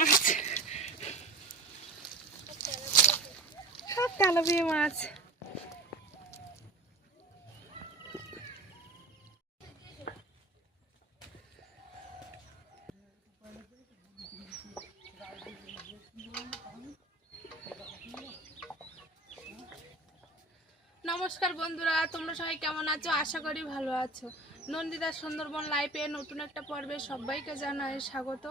মাছ। সব তেলাপিয়া মাছ। নমস্কার বন্ধুরা তোমরা সবাই কেমন আছো? আশা করি ভালো আছো। নন্দিতা সুন্দরবন লাইফে নতুন একটা পর্বে সবাইকে জানাই স্বাগত।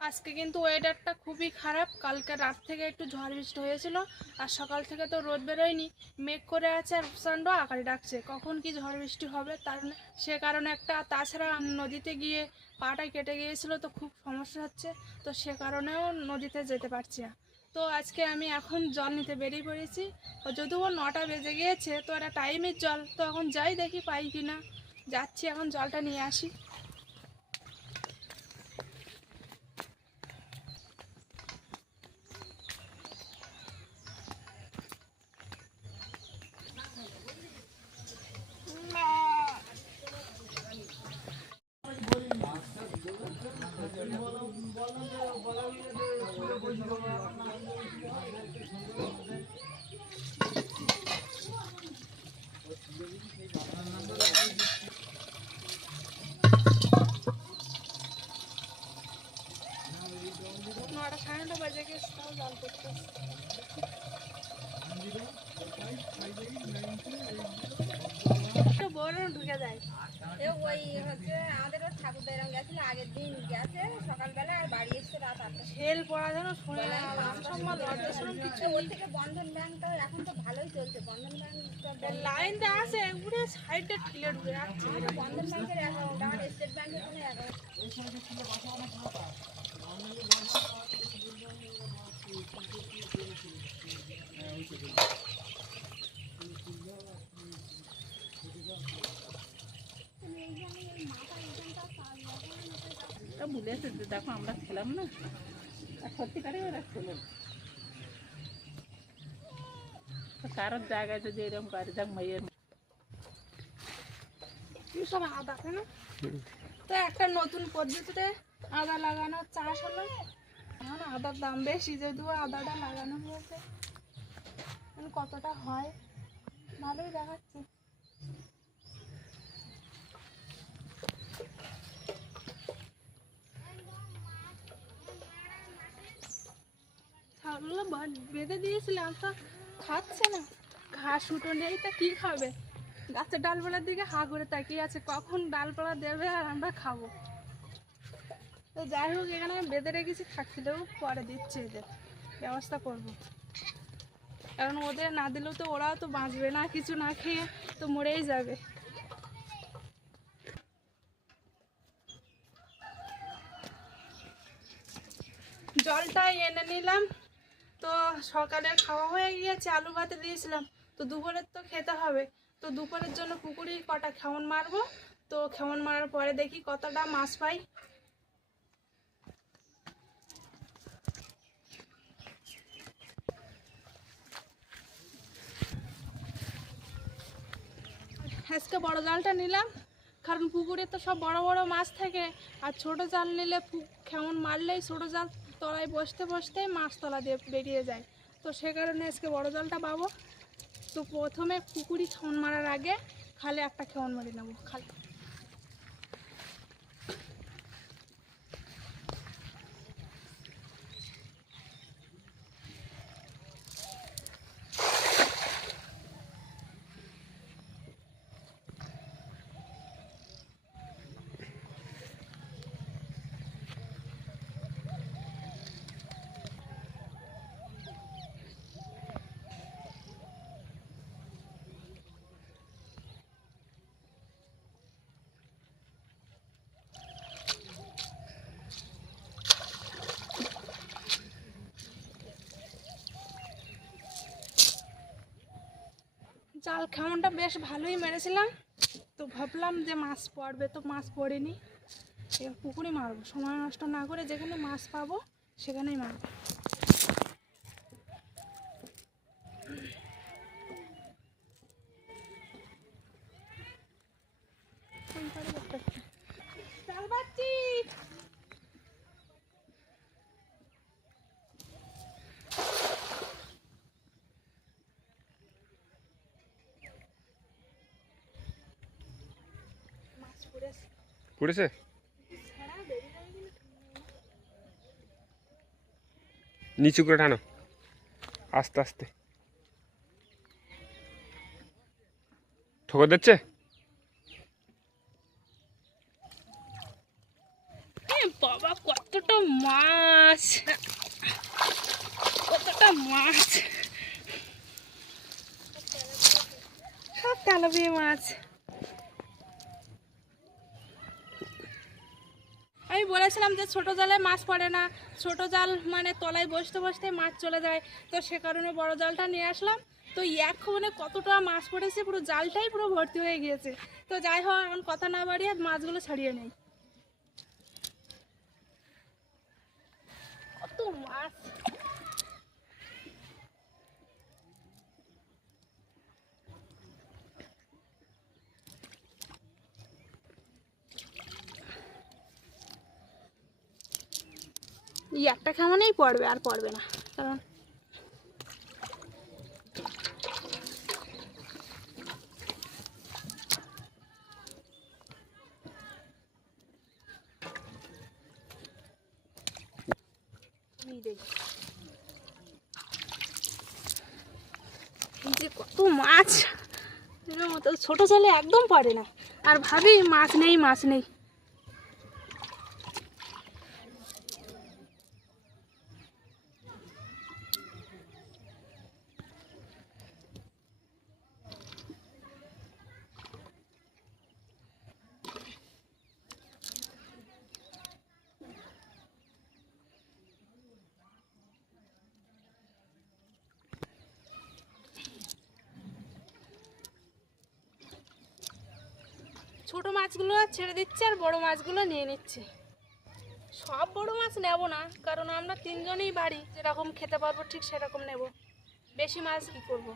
আজকে কিন্তু ওয়েদারটা খুবই খারাপ। কালকে রাত থেকে একটু ঝড় বৃষ্টি হয়েছিল, আর সকাল থেকে তো রোদ বেরোয়নি। মেঘ করে আছে আর প্রচণ্ড আকারে ডাকছে। কখন কি ঝড় বৃষ্টি হবে তার সে কারণে একটা তাছাড়া নদীতে গিয়ে পাটা কেটে গিয়েছিল তো খুব সমস্যা হচ্ছে, তো সে কারণেও নদীতে যেতে পারছি না। তো আজকে আমি এখন জল নিতে বেরিয়ে পড়েছি। ও যদিও নটা বেজে গিয়েছে, তো একটা টাইমের জল। তো এখন যাই দেখি পাই কি না যাচ্ছি এখন জলটা নিয়ে আসি নটা সাড়ে নটা বাজে গেছে তাও জল করতে একটু বড় ঢুকে যায় এ ওই হচ্ছে আমাদের ওর ঠাকুর এরকম গেছিল আগের দিন গেছে সকালবেলা আর বাড়ি এসছে রাত আটটা হেল যেন শুনে সম্মান লজ্জা বন্ধন ব্যাংকটা এখন তো ভালোই চলছে বন্ধন ব্যাংক লাইনটা আছে, উড়ে সাইডে ঠেলে বন্ধন ব্যাংকের অ্যাকাউন্ট আমার স্টেট ব্যাংকের কোনো অ্যাকাউন্ট তা বলেছে যে দেখো আমরা খেলাম না? আর জায়গায় এরকম সব তো একটা নতুন পদ্ধতিতে আদা লাগানোর চাষ হলো। এখন আদার দাম বেশি, যদিও আদাটা লাগানো হয়েছে। কতটা হয়, ভালোই দেখাচ্ছে। বা- বেঁধে দিয়েছিলাম তো, খাচ্ছে না। ঘাস উঠো নেই তা কি খাবে? গাছের ডালপালার দিকে হা করে তাকিয়ে আছে, কখন ডালপালা দেবে আর আমরা খাব? তো যাই হোক, এখানে আমি বেঁধে রেখেছি খাচ্ছিলেও পরে দিচ্ছে এদের। ব্যবস্থা করব। কারণ ওদের না দিলেও তো ওরাও তো বাঁচবে না, কিছু না খেয়ে তো মরেই যাবে। জলটা এনে নিলাম। তো সকালে খাওয়া হয়ে গিয়েছে, আলু ভাতে দিয়েছিলাম। তো দুপুরের তো খেতে হবে। তো দুপুরের জন্য পুকুরি কটা খেমন মারবো? তো খেমন মারার পরে দেখি কতটা মাছ পাই। আজকে বড় জালটা নিলাম, কারণ পুকুরে তো সব বড় বড় মাছ থাকে। আর ছোট জাল নিলে কেমন মারলেই ছোট জাল তলায় বসতে বসতে মাছ তলা দিয়ে বেরিয়ে যায়। তো সে কারণে আজকে বড় জলটা পাবো। তো প্রথমে পুকুরি খেমন মারার আগে খালে একটা খেউন মারি নেব, খালে। জাল খেমনটা বেশ ভালোই মেরেছিলাম। তো ভাবলাম যে মাছ পড়বে, তো মাছ পড়েনি। এবার পুকুরে মারবো। সময় নষ্ট না করে যেখানে মাছ পাবো, সেখানেই মারবো কোন পাড়ে একটা জাল পাচ্ছি পড়েছে? নিচু করে টানো। আস্তে আস্তে। ঠোকর দিচ্ছে? বাবা, কতটা মাছ। কতটা মাছ। সব তেলাপিয়া মাছ। বলেছিলাম যে ছোট জালে মাছ পড়ে না। ছোট জাল মানে তলায় বসতে বসতে মাছ চলে যায়। তো সে কারণে বড় জালটা নিয়ে আসলাম। তো এক খবনে কতটা মাছ পড়েছে পুরো জালটাই পুরো ভর্তি হয়ে গিয়েছে। তো যাই হোক, এখন কথা না বাড়িয়ে মাছগুলো ছাড়িয়ে নেই। কত মাছ? এই একটা খামানেই পড়বে, আর পড়বে না। কারণ যে কত মাছ। ছোট ছেলে একদম পারে না। আর ভাবি, মাছ নেই মাছ নেই। ছোট মাছগুলো ছেড়ে দিচ্ছে আর বড় মাছগুলো নিয়ে নিচ্ছে। সব বড় মাছ নেব না, কারণ আমরা তিনজনেই বাড়ি, যেরকম খেতে পারব ঠিক সেরকম নেব। বেশি মাছ কি করব?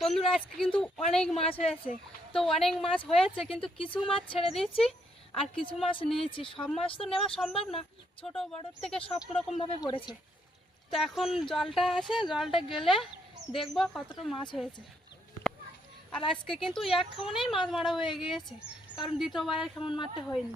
বন্ধুরা, আজকে কিন্তু অনেক মাছ হয়েছে। তো অনেক মাছ হয়েছে, কিন্তু কিছু মাছ ছেড়ে দিয়েছি। আর কিছু মাছ নিয়েছি, সব মাছ তো নেওয়া সম্ভব না। ছোট বড়োর থেকে সব রকমভাবে পড়েছে। তো এখন জলটা আছে জলটা গেলে দেখব কতটা মাছ হয়েছে। আর আজকে কিন্তু এক খেমনেই মাছ মারা হয়ে গিয়েছে, কারণ দ্বিতীয়বারের খেমন মারতে হয়নি।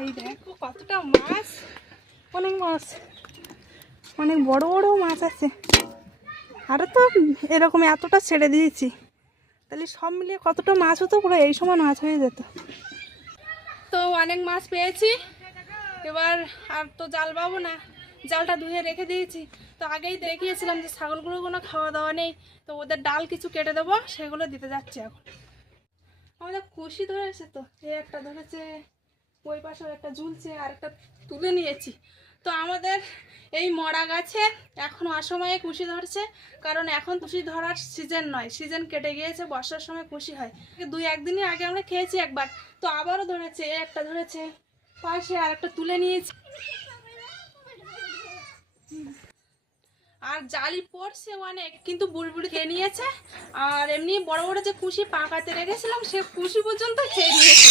এই দেখো কতটা মাছ। অনেক মাছ। অনেক বড় বড় মাছ আছে। আরও তো এরকম এতটা ছেড়ে দিয়েছি। তাহলে সব মিলিয়ে কতটা মাছ হতো? পুরো এই সময় মাছ হয়ে যেত। তো অনেক মাছ পেয়েছি। এবার আর তো জাল পাবো না। জালটা ধুয়ে রেখে দিয়েছি। তো আগেই দেখিয়েছিলাম যে ছাগলগুলো কোনো খাওয়া দাওয়া নেই। তো ওদের ডাল কিছু কেটে দেবো। সেগুলো দিতে যাচ্ছি এখন। আমাদের খুশি ধরেছে তো। এই একটা ধরেছে। ওই পাশেও একটা ঝুলছে আর একটা তুলে নিয়েছি। তো আমাদের এই মরা গাছে এখন অসময়ে কুশি ধরছে, কারণ এখন কুশি ধরার সিজন নয় সিজন কেটে গিয়েছে, বর্ষার সময় কুশি হয়। দুই একদিনই আগে আমরা খেয়েছি একবার, তো আবারও ধরেছে একটা ধরেছে, পাশে আর একটা তুলে নিয়েছি। আর জালি পড়ছে অনেক, কিন্তু বুড়বুড়ি খেয়ে নিয়েছে, আর এমনি বড় বড় যে কুশি পাকাতে রেখেছিলাম, সে কুশি পর্যন্ত খেয়ে নিয়েছে।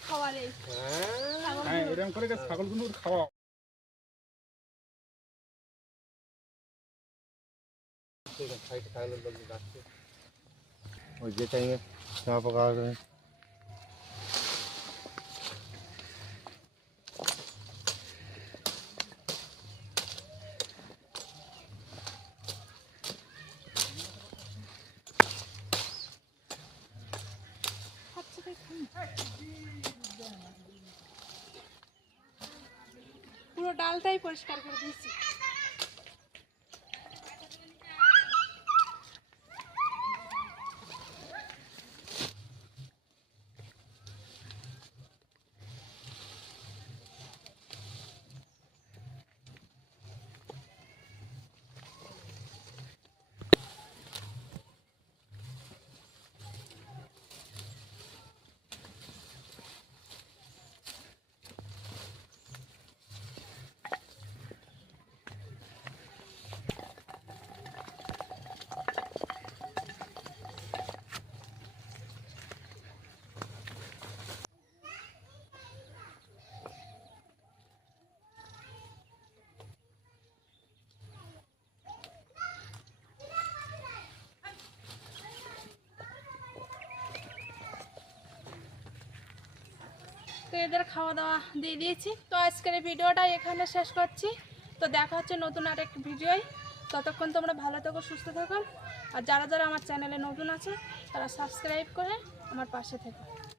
সারাদিনের খাবার এই হ্যাঁ এরকম করে ছাগলগুলো খাওয়া ওই যে টাইমে জামা পোকা হবে পুরো ডালটাই পরিষ্কার তো এদের খাওয়া দাওয়া দিয়ে দিয়েছি। তো আজকের ভিডিওটা এখানে শেষ করছি। তো দেখা হচ্ছে নতুন আর আরেক ভিডিওয়। ততক্ষণ তোমরা ভালো থাকো, সুস্থ থাকো। আর যারা যারা আমার চ্যানেলে নতুন আছে, তারা সাবস্ক্রাইব করে আমার পাশে থেকো।